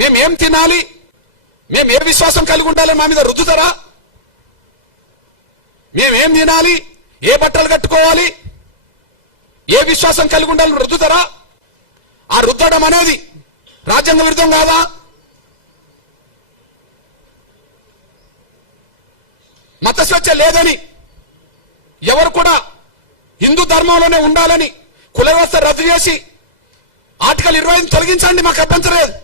మేమేం తినాలి, మేము ఏ విశ్వాసం కలిగి ఉండాలని మా మీద రుద్దుతారా? మేమేం తినాలి, ఏ బట్టలు కట్టుకోవాలి, ఏ విశ్వాసం కలిగి ఉండాలని రుద్దుతారా? ఆ రుద్దడం అనేది రాజ్యాంగ విరుద్ధం కాదా? మత స్వేచ్ఛ లేదని, ఎవరు కూడా హిందూ ధర్మంలోనే ఉండాలని కుల వ్యవస్థ రద్దు చేసి ఆర్టికల్ 25 తొలగించండి, మాకు అభ్యంతరం లేదు.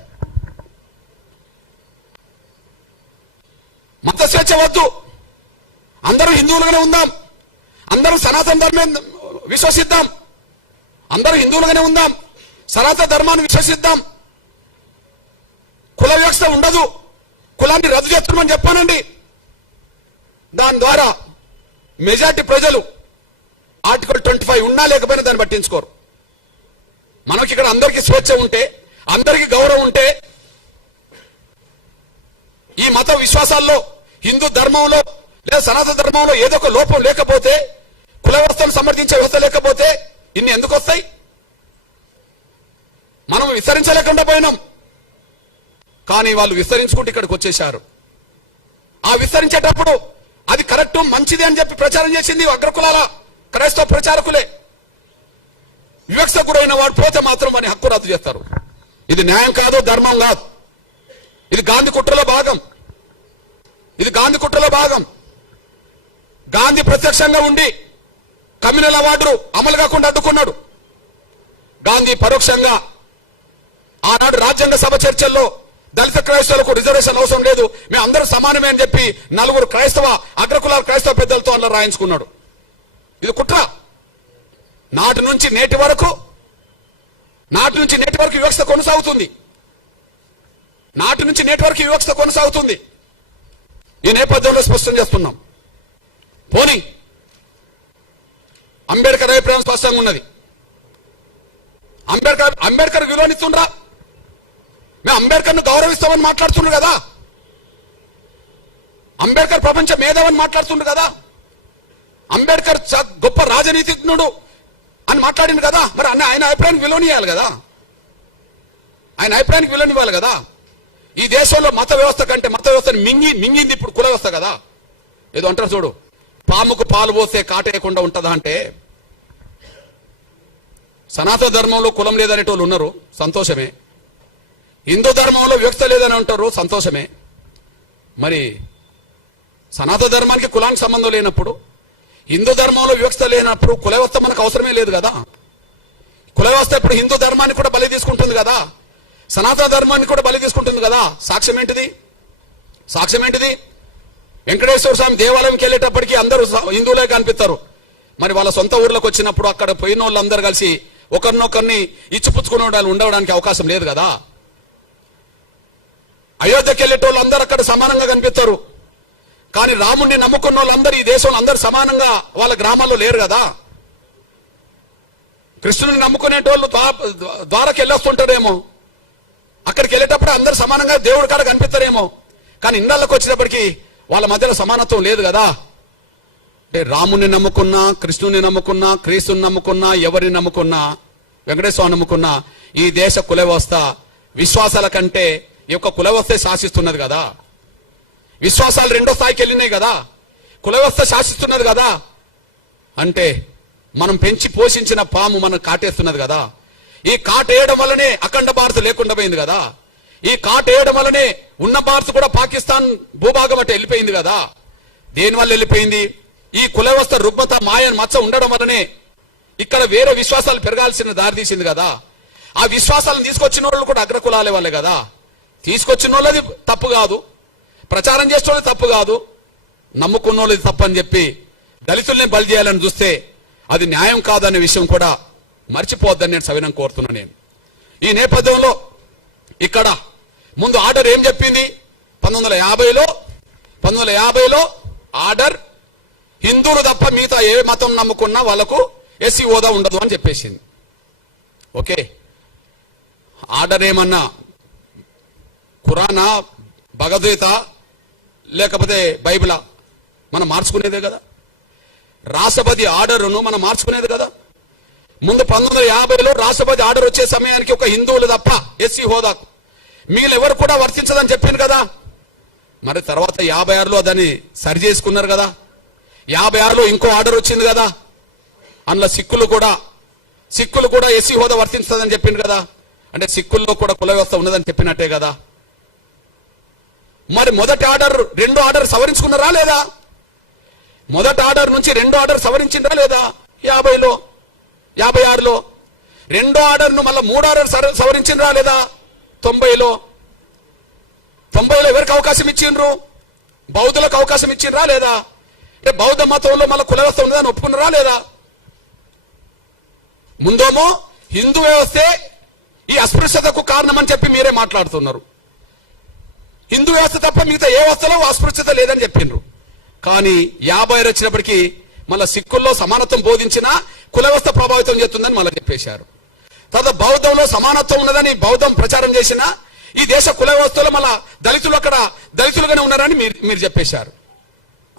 మత స్వేచ్ఛ వద్దు, అందరూ హిందువులుగానే ఉందాం, అందరూ సనాతన ధర్మాన్ని విశ్వసిద్దాం, అందరూ హిందువులుగానే ఉందాం, సనాతన ధర్మాన్ని విశ్వసిద్దాం. కుల వ్యవస్థ ఉండదు, కులాన్ని రద్దు చేస్తున్నామని చెప్పానండి. దాని ద్వారా మెజార్టీ ప్రజలు ఆర్టికల్ 25 ఉన్నా లేకపోయినా దాన్ని పట్టించుకోరు. మనకి ఇక్కడ అందరికీ స్వేచ్ఛ ఉంటే, అందరికీ గౌరవం ఉంటే, ఈ మత విశ్వాసాల్లో హిందూ ధర్మంలో లేదా సనాతన ధర్మంలో ఏదో ఒక లోపం లేకపోతే, కుల వ్యవస్థను సమర్థించే వ్యవస్థ లేకపోతే ఇన్ని ఎందుకు వస్తాయి? మనం విస్తరించలేకుండా పోయినాం, కానీ వాళ్ళు విస్తరించుకుంటూ ఇక్కడికి వచ్చేశారు. ఆ విస్తరించేటప్పుడు అది కరెక్ట్ మంచిది అని చెప్పి ప్రచారం చేసింది అగ్రకులాల క్రైస్తవ ప్రచారకులే. వివక్ష గురైన వాడు పోతే మాత్రం వాని హక్కు రద్దు చేస్తారు. ఇది న్యాయం కాదు, ధర్మం కాదు. ఇది గాంధీ కుట్రలో భాగం, ఇది గాంధీ కుట్రలో భాగం. గాంధీ ప్రత్యక్షంగా ఉండి కమ్యూనల్ అవార్డు అమలు కాకుండా అడ్డుకున్నాడు. గాంధీ పరోక్షంగా ఆనాడు రాజ్యాంగ సభ చర్చల్లో దళిత క్రైస్తవులకు రిజర్వేషన్ అవసరం లేదు, మేము అందరూ సమానమే అని చెప్పి 4 క్రైస్తవ అగ్రకులాల క్రైస్తవ పెద్దలతో అలా రాయించుకున్నాడు. ఇది కుట్ర. నాటి నుంచి నేటి వరకు వివక్ష కొనసాగుతుంది. నాటి నుంచి నేటి వరకు వివక్ష కొనసాగుతుంది. ఈ నేపథ్యంలో స్పష్టం చేస్తున్నాం. పోనీ అంబేద్కర్ అభిప్రాయం స్పష్టంగా ఉన్నది. అంబేద్కర్ విలువనిస్తుండ్రా? మేము అంబేద్కర్ను గౌరవిస్తామని మాట్లాడుతుండ్రు కదా, అంబేద్కర్ ప్రపంచ మేధావని మాట్లాడుతుండ్రు కదా, అంబేద్కర్ గొప్ప రాజనీతిజ్ఞుడు అని మాట్లాడింది కదా. మరి ఆయన అభిప్రాయానికి విలువనియాలి కదా, ఆయన అభిప్రాయానికి విలువనివ్వాలి కదా. ఈ దేశంలో మత వ్యవస్థ కంటే మత వ్యవస్థను మింగింది ఇప్పుడు కుల వ్యవస్థ కదా. ఏదో అంటారు చూడు, పాముకు పాలు పోస్తే కాటేయకుండా ఉంటుందా అంటే, సనాతన ధర్మంలో కులం లేదనేటోళ్ళు ఉన్నారు, సంతోషమే. హిందూ ధర్మంలో వివక్ష లేదని ఉంటారు, సంతోషమే. మరి సనాతన ధర్మానికి కులానికి సంబంధం లేనప్పుడు, హిందూ ధర్మంలో వివక్ష లేనప్పుడు కుల వ్యవస్థ మనకు అవసరమే లేదు కదా. కుల వ్యవస్థ ఇప్పుడు హిందూ ధర్మాన్ని కూడా బలి తీసుకుంటుంది కదా, సనాతన ధర్మాన్ని కూడా బలి తీసుకుంటుంది కదా. సాక్ష్యం ఏంటిది? వెంకటేశ్వర స్వామి దేవాలయంకి వెళ్ళేటప్పటికీ అందరూ హిందువులే కనిపిస్తారు. మరి వాళ్ళ సొంత ఊర్లోకి వచ్చినప్పుడు అక్కడ పోయిన వాళ్ళందరూ కలిసి ఒకరినొకరిని ఇచ్చిపుచ్చుకునే వాళ్ళు ఉండడానికి అవకాశం లేదు కదా. అయోధ్యకి వెళ్ళేటోళ్ళు అందరూ అక్కడ సమానంగా కనిపిస్తారు, కానీ రాముణ్ణి నమ్ముకున్న వాళ్ళందరూ ఈ దేశంలో అందరూ సమానంగా వాళ్ళ గ్రామాల్లో లేరు కదా. కృష్ణుని నమ్ముకునేటోళ్ళు ద్వారకి వెళ్ళొస్తుంటారేమో, అక్కడికి వెళ్ళేటప్పుడు అందరూ సమానంగా దేవుడి కాడ కనిపిస్తారేమో, కానీ ఇళ్ళకి వచ్చేటప్పటికి వాళ్ళ మధ్యలో సమానత్వం లేదు కదా. అంటే రాముని నమ్ముకున్నా, కృష్ణుని నమ్ముకున్నా, క్రీస్తుని నమ్ముకున్నా, ఎవరిని నమ్ముకున్నా, వెంకటేశ్వర నమ్ముకున్నా, ఈ దేశ కుల వ్యవస్థ విశ్వాసాల కంటే ఈ యొక్క కుల వ్యవస్థ శాసిస్తున్నది కదా. విశ్వాసాలు 2వ స్థాయికి వెళ్ళినాయి కదా, కుల వ్యవస్థ శాసిస్తున్నది కదా. అంటే మనం పెంచి పోషించిన పాము మనం కాటేస్తున్నది కదా. ఈ కాటేయడం వల్లనే అఖండ భారత్ లేకుండా పోయింది కదా. ఈ కాటేయడం వల్లనే ఉన్న భారత్ కూడా పాకిస్తాన్ భూభాగం అంటే వెళ్ళిపోయింది కదా. దేనివల్ల వెళ్ళిపోయింది? ఈ కుల వ్యవస్థ రుగ్మత మాయన్ మచ్చ ఉండడం వల్లనే ఇక్కడ వేరే విశ్వాసాలు పెరగాల్సిన దారి తీసింది కదా. ఆ విశ్వాసాలను తీసుకొచ్చిన వాళ్ళు కూడా అగ్రకులాలే వాళ్ళే కదా. తీసుకొచ్చిన వాళ్ళది తప్పు కాదు, ప్రచారం చేసిన వాళ్ళది తప్పు కాదు, నమ్ముకున్న వాళ్ళది తప్పు అని చెప్పి దళితుల్ని బలి చేయాలని చూస్తే అది న్యాయం కాదనే విషయం కూడా మర్చిపోవద్దని నేను సవినం కోరుతున్నా. నేను ఈ నేపథ్యంలో ఇక్కడ ముందు ఆర్డర్ ఏం చెప్పింది? 1950లో ఆర్డర్ హిందువులు తప్ప మిగతా ఏ మతం నమ్ముకున్నా వాళ్లకు ఎస్సీ హోదా ఉండదు అని చెప్పేసింది. ఓకే, ఆర్డర్ ఏమన్నా ఖురానా, భగవద్గీత లేకపోతే బైబిలా మనం మార్చుకునేదే కదా. రాష్ట్రపతి ఆర్డర్ను మనం మార్చుకునేది కదా. ముందు 1950లో రాష్ట్రపతి ఆర్డర్ వచ్చే సమయానికి ఒక హిందువులు తప్ప ఎస్సీ హోదాకు మిగిలిన ఎవరు కూడా వర్తించదని చెప్పింది కదా. మరి తర్వాత 56లో దాన్ని సరి చేసుకున్నారు కదా. 56లో ఇంకో ఆర్డర్ వచ్చింది కదా. అందులో సిక్కులు కూడా ఎస్సీ హోదా వర్తించదని చెప్పింది కదా. అంటే సిక్కుల్లో కూడా కుల వ్యవస్థ ఉన్నదని చెప్పినట్టే కదా. మరి మొదటి ఆర్డర్ రెండో ఆర్డర్ సవరించుకున్నారా లేదా? మొదటి ఆర్డర్ నుంచి రెండో ఆర్డర్ సవరించిందా లేదా? 50లో 56లో రెండో ఆర్డర్ను మళ్ళీ మూడో ఆర్డర్ సవరించిండ్రా లేదా? 90లో ఎవరికి అవకాశం ఇచ్చిండ్రు? బౌద్ధులకు అవకాశం ఇచ్చిండ్రా లేదా? అంటే బౌద్ధ మతంలో మళ్ళీ కుల వ్యవస్థ ఉన్నదని ఒప్పుకున్నారా లేదా? ముందేమో హిందూ వ్యవస్థే ఈ అస్పృశ్యతకు కారణం అని చెప్పి మీరే మాట్లాడుతున్నారు. హిందూ వ్యవస్థ తప్ప మిగతా ఏ వ్యవస్థలో అస్పృశ్యత లేదని చెప్పిండ్రు. కానీ 56 వచ్చినప్పటికీ మళ్ళీ సిక్కుల్లో సమానత్వం బోధించినా కుల వ్యవస్థ ప్రభావితం చేస్తుందని మళ్ళీ చెప్పేశారు. తర్వాత బౌద్ధంలో సమానత్వం ఉన్నదని బౌద్ధం ప్రచారం చేసినా ఈ దేశ కుల వ్యవస్థలో మళ్ళా దళితులు అక్కడ దళితులుగానే ఉన్నారని మీరు చెప్పేశారు.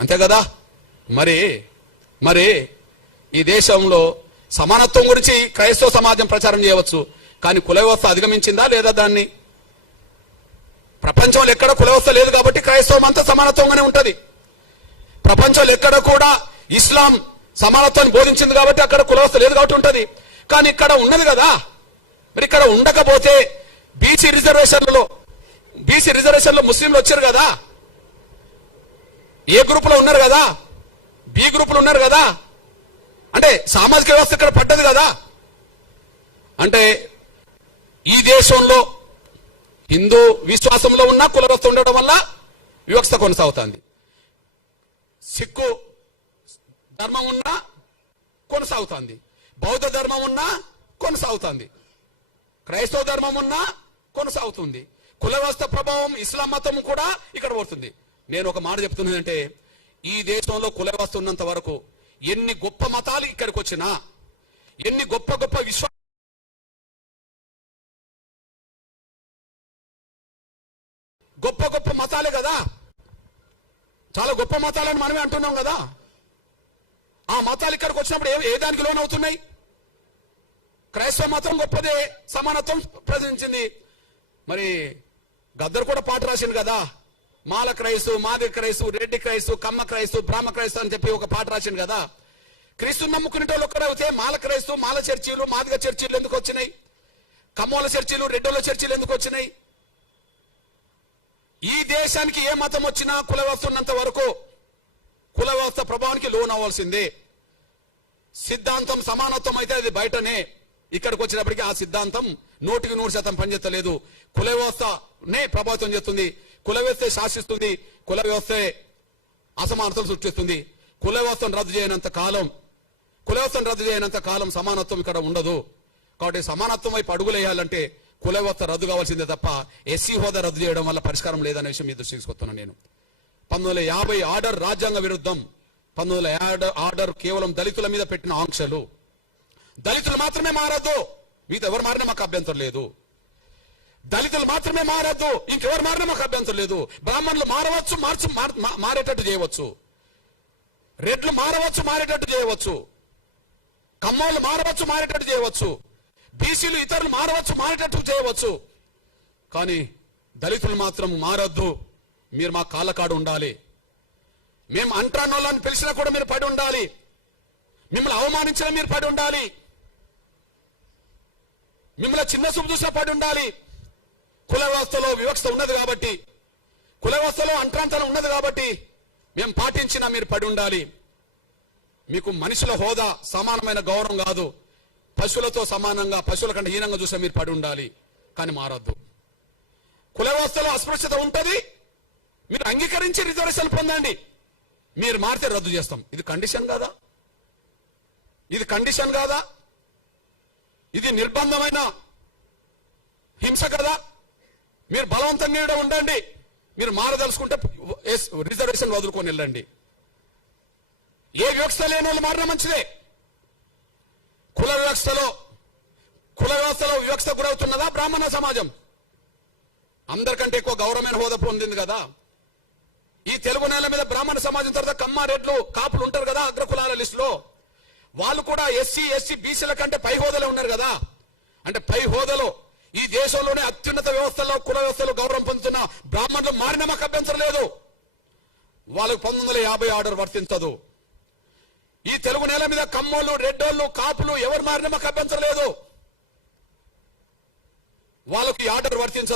అంతే కదా. మరి ఈ దేశంలో సమానత్వం గురించి క్రైస్తవ సమాజం ప్రచారం చేయవచ్చు, కానీ కుల వ్యవస్థ అధిగమించిందా లేదా? దాన్ని ప్రపంచంలో ఎక్కడ కుల వ్యవస్థ లేదు కాబట్టి క్రైస్తవం అంతా సమానత్వంగానే ఉంటది. ప్రపంచంలో ఎక్కడ కూడా ఇస్లాం సమానత్వాన్ని బోధించింది కాబట్టి అక్కడ కుల వ్యవస్థ లేదు కాబట్టి ఉంటది. కానీ ఇక్కడ ఉన్నది కదా. మరి ఇక్కడ ఉండకపోతే బీసీ రిజర్వేషన్లో ముస్లింలు వచ్చారు కదా. ఏ గ్రూపులో ఉన్నారు కదా, బి గ్రూపులు ఉన్నారు కదా. అంటే సామాజిక వ్యవస్థ ఇక్కడ పడ్డది కదా. అంటే ఈ దేశంలో హిందూ విశ్వాసంలో ఉన్న కుల వ్యవస్థ ఉండడం వల్ల వివక్ష కొనసాగుతుంది. సిక్కు ధర్మం ఉన్నా కొనసాగుతుంది, బౌద్ధ ధర్మం ఉన్నా కొనసాగుతుంది, క్రైస్తవ ధర్మం ఉన్నా కొనసాగుతుంది. కుల వ్యవస్థ ప్రభావం ఇస్లాం మతం కూడా ఇక్కడ పడుతుంది. నేను ఒక మాట చెప్తున్నదంటే, ఈ దేశంలో కుల వ్యవస్థ ఉన్నంత వరకు ఎన్ని గొప్ప మతాలు ఇక్కడికి వచ్చినా, ఎన్ని గొప్ప గొప్ప మతాలే కదా. చాలా గొప్ప మతాలని మనమే అంటున్నాం కదా. ఆ మతాలు ఇక్కడికి వచ్చినప్పుడు ఏ దానికి లోన్ అవుతున్నాయి? క్రైస్తవ మతం గొప్పదే, సమానత్వం ప్రదర్శించింది. మరి గద్దరు కూడా పాట రాసింది కదా. మాల క్రైస్తు, మాది క్రైస్తు, రెడ్డి క్రైస్తు, కమ్మ క్రైస్తు, బ్రాహ్మ క్రైస్తు అని చెప్పి ఒక పాట రాసింది కదా. క్రీస్తుని నమ్ముకునేటోళ్ళు ఒక్కరైతే మాల క్రైస్తు, మాల చర్చీలు, మాదిగ చర్చీలు ఎందుకు వచ్చినాయి? కమ్మోల చర్చీలు, రెడ్డోల చర్చీలు ఎందుకు వచ్చినాయి? ఈ దేశానికి ఏ మతం వచ్చినా కుల వ్యవస్థ ఉన్నంత వరకు కుల వ్యవస్థ ప్రభావానికి లోన్ అవ్వాల్సిందే. సిద్ధాంతం సమానత్వం అయితే అది బయటనే, ఇక్కడికి వచ్చినప్పటికీ ఆ సిద్ధాంతం 100% పనిచేస్తలేదు. కుల వ్యవస్థనే ప్రభావితం చేస్తుంది, కుల వ్యవస్థ శాసిస్తుంది, కుల వ్యవస్థే అసమానతలు సృష్టిస్తుంది. కుల వ్యవస్థను రద్దు చేయనంత కాలం సమానత్వం ఇక్కడ ఉండదు. కాబట్టి సమానత్వం వైపు అడుగులేయాలంటే కుల వ్యవస్థ రద్దు కావాల్సిందే తప్ప ఎస్సీ హోదా రద్దు చేయడం వల్ల పరిష్కారం లేదనే విషయం మీ దృష్టికి తీసుకొస్తున్నాను నేను. 1950 ఆర్డర్ రాజ్యాంగ విరుద్ధం. 1950 ఆర్డర్ కేవలం దళితుల మీద పెట్టిన ఆంక్షలు. దళితులు మాత్రమే మారద్దు, మిగతా ఎవరు మారినా మాకు అభ్యంతరం లేదు. దళితులు మాత్రమే మారద్దు, ఇంకెవరు మారినా మాకు అభ్యంతరం లేదు. బ్రాహ్మణులు మారవచ్చు, మారేటట్టు చేయవచ్చు. రెడ్లు మారవచ్చు, మారేటట్టు చేయవచ్చు. కమ్మోళ్ళు మారవచ్చు, మారేటట్టు చేయవచ్చు. బీసీలు ఇతరులు మారవచ్చు, మారేటట్టు చేయవచ్చు. కానీ దళితులు మాత్రం మారద్దు. మీరు మా కాళ్ళ కాడు ఉండాలి. మేము అంటరానోళ్ళని పిలిచినా కూడా మీరు పడి ఉండాలి. మిమ్మల్ని అవమానించినా మీరు పడి ఉండాలి. మిమ్మల్ని చిన్న చూపు చూసినా పడి ఉండాలి. కుల వ్యవస్థలో వివక్ష ఉన్నది కాబట్టి, కుల వ్యవస్థలో అంటరాంతరం ఉన్నది కాబట్టి మేము పాటించినా మీరు పడి ఉండాలి. మీకు మనుషుల హోదా, సమానమైన గౌరవం కాదు, పశువులతో సమానంగా, పశువుల కంటే హీనంగా చూసినా మీరు పడి ఉండాలి. కానీ మారద్దు. కుల వ్యవస్థలో అస్పృశ్యత ఉంటుంది, మీరు అంగీకరించి రిజర్వేషన్ పొందండి. మీరు మారితే రద్దు చేస్తాం. ఇది కండిషన్ కాదా? ఇది నిర్బంధమైన హింస కదా. మీరు బలవంతంగా ఉండండి. మీరు మారదలుచుకుంటే రిజర్వేషన్ వదులుకొని వెళ్ళండి. ఏ వివక్ష లేని వాళ్ళు మారినా మంచిదే. కుల వ్యవస్థలో వివక్ష గురవుతున్నదా బ్రాహ్మణ సమాజం? అందరికంటే ఎక్కువ గౌరవమైన హోదా పొందింది కదా. ఈ తెలుగు నేల మీద బ్రాహ్మణ సమాజం తర్వాత కమ్మ, రెడ్లు, కాపులు ఉంటారు కదా అగ్రకులాల లిస్టులో. వాళ్ళు కూడా ఎస్సీ, బీసీల కంటే పై హోదాలో ఉన్నారు కదా. అంటే పై హోదాలో ఈ దేశంలోనే అత్యున్నత వ్యవస్థలో కుల వ్యవస్థలో గౌరవం పొందుతున్న బ్రాహ్మణులు మారిన మాకు అభ్యంతరం లేదు. వాళ్ళకు 1950 ఆర్డర్ వర్తించదు. ఈ తెలుగు నేల మీద కమ్మోళ్ళు, రెడ్డోళ్ళు, కాపులు ఎవరు మారిన మాకు అభ్యంతరం లేదు. వాళ్ళకి ఆర్డర్ వర్తించదు.